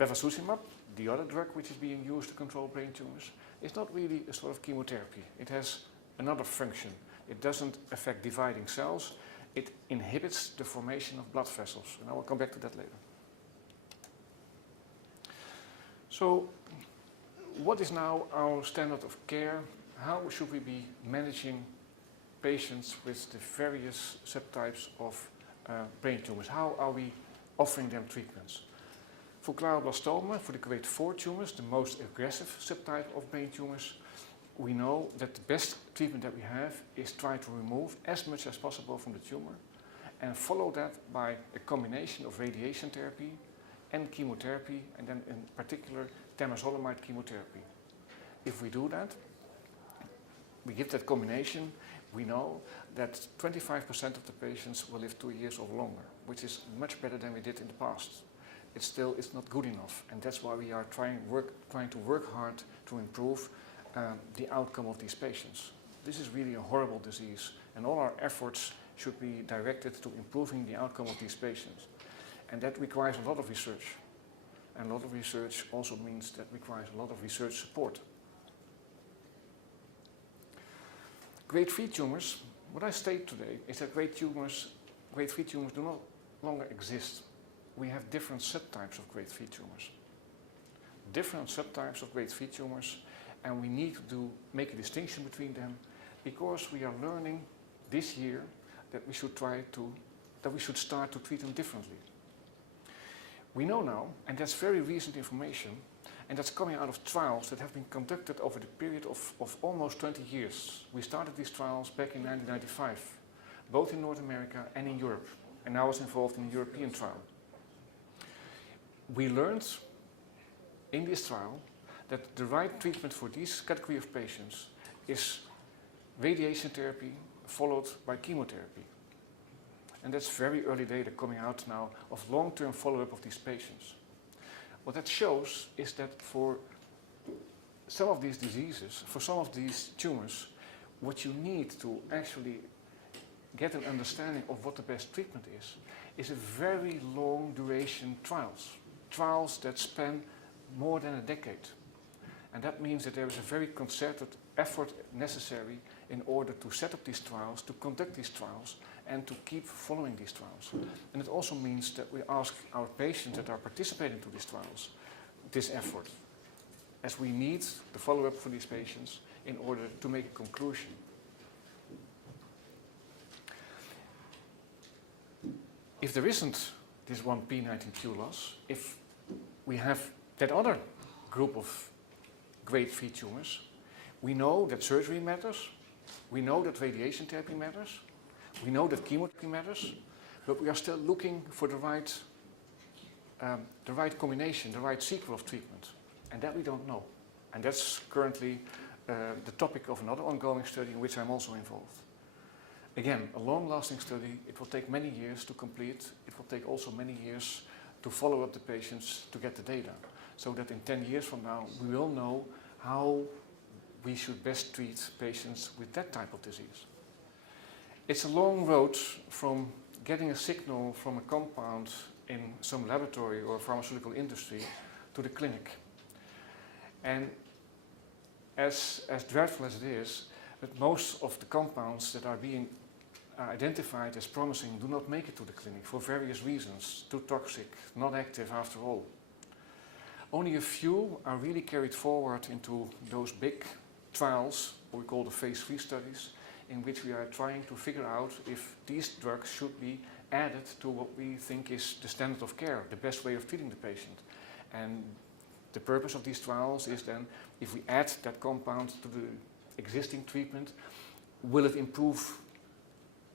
Bevacizumab, the other drug which is being used to control brain tumors, is not really a sort of chemotherapy. It has another function. It doesn't affect dividing cells. It inhibits the formation of blood vessels, and I will come back to that later. So, what is now our standard of care? How should we be managing patients with the various subtypes of brain tumors? How are we offering them treatments? For glioblastoma, for the grade 4 tumors, the most aggressive subtype of brain tumors, we know that the best treatment that we have is try to remove as much as possible from the tumor and follow that by a combination of radiation therapy and chemotherapy, and then in particular temozolomide chemotherapy. If we do that, we give that combination, we know that 25% of the patients will live 2 years or longer, which is much better than we did in the past. It's not good enough, and that's why we are trying to work hard to improve the outcome of these patients. This is really a horrible disease, and all our efforts should be directed to improving the outcome of these patients. And that requires a lot of research. And a lot of research also means that requires a lot of research support. Grade 3 tumors, what I state today is that grade 3 tumors do not longer exist. We have different subtypes of grade 3 tumors. Different subtypes of grade 3 tumors, and we need to make a distinction between them because we are learning this year that we should start to treat them differently. We know now, and that's very recent information, and that's coming out of trials that have been conducted over the period of almost 20 years. We started these trials back in 1995, both in North America and in Europe, and I was involved in a European trial. We learned in this trial that the right treatment for this category of patients is radiation therapy followed by chemotherapy. And that's very early data coming out now of long-term follow-up of these patients. What that shows is that for some of these diseases, for some of these tumors, what you need to actually get an understanding of what the best treatment is a very long duration trials that span more than a decade. And that means that there is a very concerted effort necessary in order to set up these trials, to conduct these trials, and to keep following these trials. And it also means that we ask our patients that are participating to these trials this effort, as we need the follow-up for these patients in order to make a conclusion. If there isn't this one p19q loss, if we have that other group of grade 3 tumors, we know that surgery matters, we know that radiation therapy matters, we know that chemotherapy matters, but we are still looking for the right combination, the right sequence of treatment, and that we don't know. And that's currently the topic of another ongoing study in which I'm also involved. Again, a long-lasting study. It will take many years to complete. It will take also many years to follow up the patients to get the data, so that in 10 years from now we will know how we should best treat patients with that type of disease. It's a long road from getting a signal from a compound in some laboratory or pharmaceutical industry to the clinic. And as dreadful as it is, that most of the compounds that are being identified as promising do not make it to the clinic for various reasons. Too toxic, not active after all. Only a few are really carried forward into those big trials, what we call the phase 3 studies, in which we are trying to figure out if these drugs should be added to what we think is the standard of care, the best way of treating the patient. And the purpose of these trials is then, if we add that compound to the existing treatment, will it improve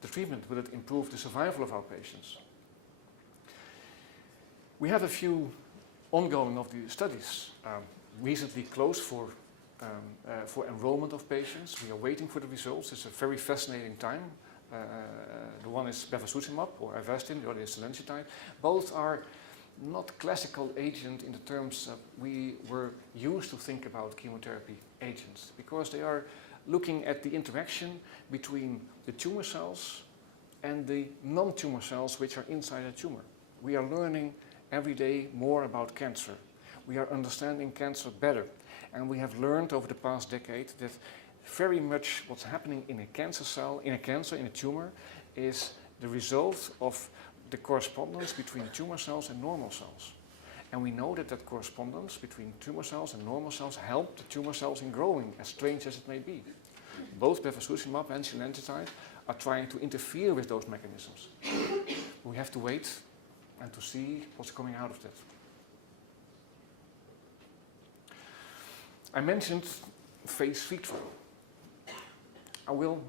the treatment? Will it improve the survival of our patients? We have a few ongoing of the studies recently closed for enrollment of patients. We are waiting for the results. It's a very fascinating time. The one is bevacizumab or Avastin, the other is Selenchitide. Both are not classical agent in the terms that we were used to think about chemotherapy agents, because they are looking at the interaction between the tumor cells and the non-tumor cells which are inside a tumor. We are learning every day more about cancer, we are understanding cancer better. And we have learned over the past decade that very much what's happening in a cancer cell, in a tumor, is the result of the correspondence between tumor cells and normal cells. And we know that that correspondence between tumor cells and normal cells help the tumor cells in growing, as strange as it may be. Both bevacizumab and shilanticide are trying to interfere with those mechanisms. We have to wait and to see what's coming out of that. I mentioned phase 3 trial. I will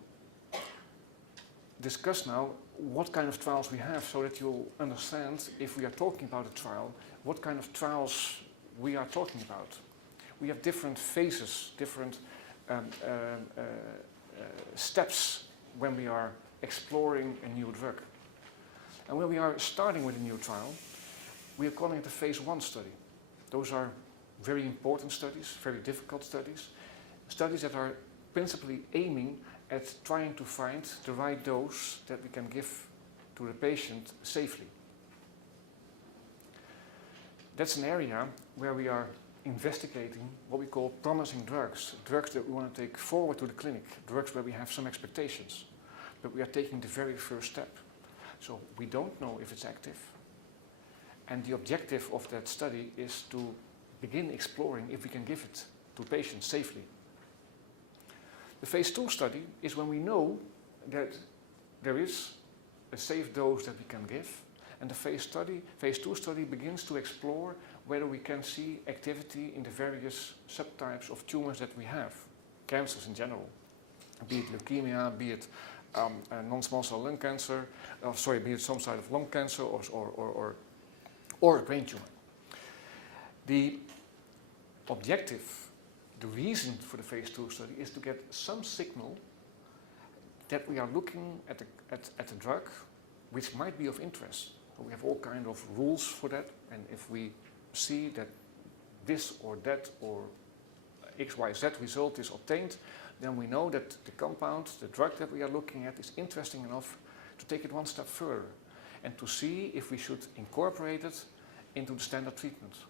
discuss now what kind of trials we have so that you'll understand, if we are talking about a trial, what kind of trials we are talking about. We have different phases, different steps when we are exploring a new drug. And when we are starting with a new trial, we are calling it a phase 1 study. Those are very important studies, very difficult studies, studies that are principally aiming at trying to find the right dose that we can give to the patient safely. That's an area where we are investigating what we call promising drugs, drugs that we want to take forward to the clinic, drugs where we have some expectations, but we are taking the very first step. So we don't know if it's active, and the objective of that study is to begin exploring if we can give it to patients safely. The phase 2 study is when we know that there is a safe dose that we can give, and the phase 2 study begins to explore whether we can see activity in the various subtypes of tumors that we have, cancers in general, be it leukemia, be it non-small cell lung cancer, be it some side of lung cancer or a brain tumor. The objective, the reason for the phase 2 study is to get some signal that we are looking at a drug which might be of interest. So we have all kinds of rules for that, and if we see that this or that or XYZ result is obtained, then we know that the compound, the drug that we are looking at, is interesting enough to take it one step further and to see if we should incorporate it into the standard treatment.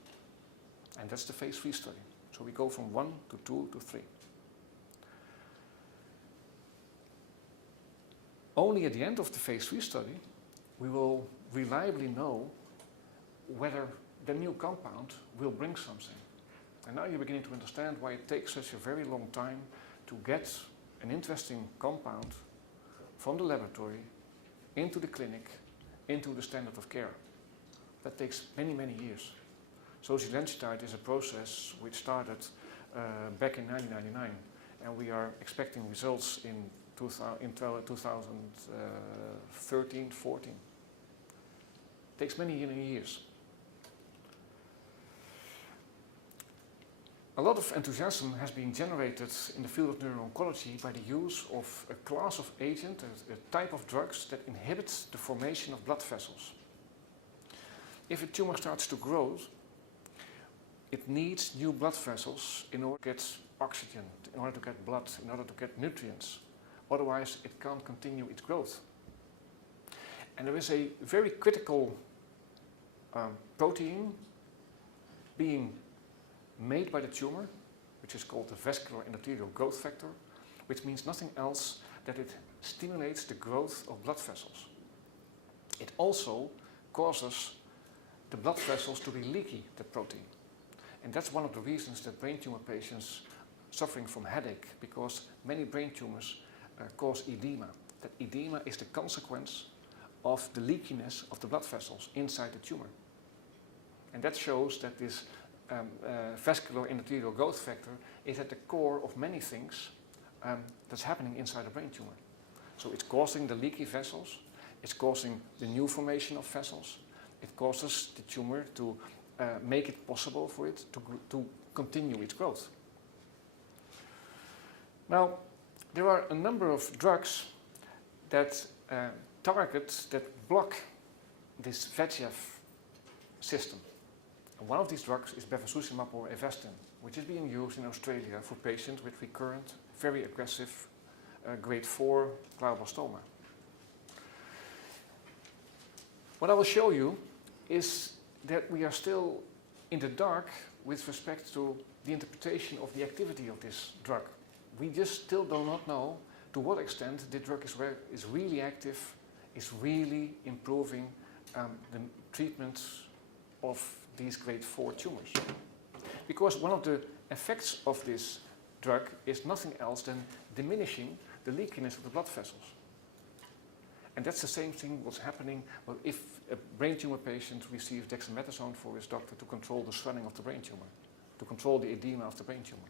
And that's the phase 3 study. So we go from 1 to 2 to 3. Only at the end of the phase 3 study, we will reliably know whether the new compound will bring something. And now you're beginning to understand why it takes such a very long time to get an interesting compound from the laboratory into the clinic, into the standard of care. That takes many, many years. So shilanticide is a process which started back in 1999, and we are expecting results in 2013, 14. Takes many years. A lot of enthusiasm has been generated in the field of neuro-oncology by the use of a class of agent, a type of drugs that inhibits the formation of blood vessels. If a tumor starts to grow, it needs new blood vessels in order to get oxygen, in order to get blood, in order to get nutrients. Otherwise, it can't continue its growth. And there is a very critical protein being made by the tumor, which is called the vascular endothelial growth factor, which means nothing else that it stimulates the growth of blood vessels. It also causes the blood vessels to be leaky, the protein. And that's one of the reasons that brain tumor patients suffering from headache, because many brain tumors cause edema. That edema is the consequence of the leakiness of the blood vessels inside the tumor. And that shows that this vascular endothelial growth factor is at the core of many things that's happening inside a brain tumor. So it's causing the leaky vessels, it's causing the new formation of vessels, it causes the tumor to make it possible for it to continue its growth. Now, there are a number of drugs that that block this VEGF system. And one of these drugs is bevacizumab or Avastin, which is being used in Australia for patients with recurrent, very aggressive grade 4 glioblastoma. What I will show you is that we are still in the dark with respect to the interpretation of the activity of this drug. We just still do not know to what extent the drug is really active, is really improving the treatment of these grade 4 tumors. Because one of the effects of this drug is nothing else than diminishing the leakiness of the blood vessels. And that's the same thing what's happening if a brain tumor patient receives dexamethasone for his doctor to control the swelling of the brain tumor, to control the edema of the brain tumor.